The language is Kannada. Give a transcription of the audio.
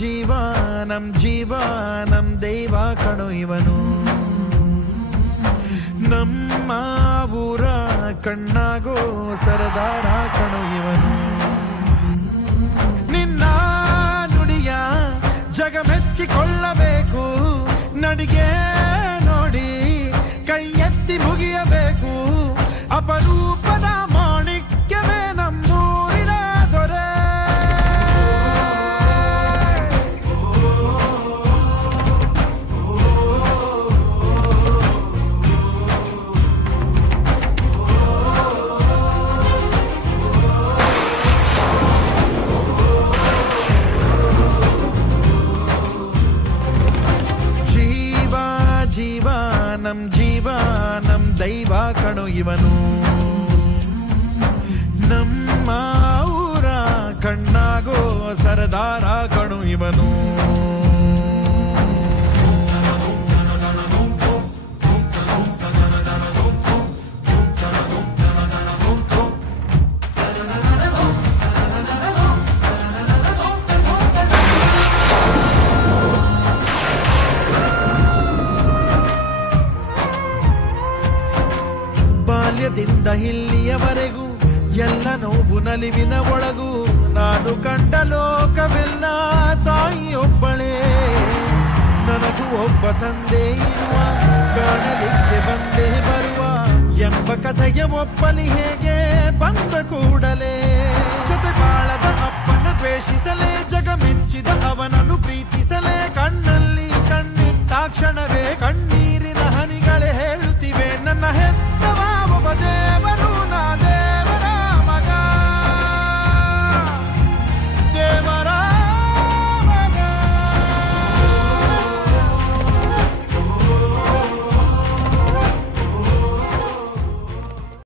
ಜೀವ ನಮ್ ದೈವ ಕಣೋ ಇವನು ನಮ್ಮ ಊರ ಕಣ್ಣಾಗೋ ಸರದಾರ ಕಣೋ ಇವನು ನಿನ್ನ ನುಡಿಯ ಜಗ ಮೆಚ್ಚಿಕೊಳ್ಳಬೇಕು ನಡಿಗೆ ನೋಡಿ ಕೈ ಎತ್ತಿ ಮುಗಿಯಬೇಕು ಅಪರೂಪದ ಮಾಣಿಕ್ಯವೇ ನಮ್ಮೂರಿನ ದೊರೆ ಜೀವ ನಮ್ ದೈವ ಕಣೋ ಇವನು ನಮ್ಮ ಊರ ಕಣ್ಣಾಗೋ ಸರದಾರ ಕಣೋ ಇವನು ಬಾಲ್ಯದಿಂದ ಇಲ್ಲಿಯವರೆಗೂ ಎಲ್ಲ ನೋವು ನಲಿವಿನ ಒಳಗೂ ನಾನು ಕಂಡ ಲೋಕವೆಲ್ಲ ತಾಯಿಯೊಬ್ಬಳೇ ನನಗೂ ಒಬ್ಬ ತಂದೆ ಇರುವ ಕಾಣಲಿಕ್ಕೆ ಬಂದೇ ಬರುವ ಎಂಬ ಕಥೆಗೆ ಒಪ್ಪಲಿ ಹೇಗೆ ಬಂದ ಕೂಡಲೇ ಜೊತೆ ಬಾಳದ ಅಪ್ಪನ ದ್ವೇಷಿಸಲೇ ಜಗ ಮೆಚ್ಚಿದ ಅವನನ್ನು ಪ್ರೀತಿಸಲೇ ಕಣ್ಣಲ್ಲಿ ಕಣ್ಣಿಟ್ಟ ಕ್ಷಣವೇ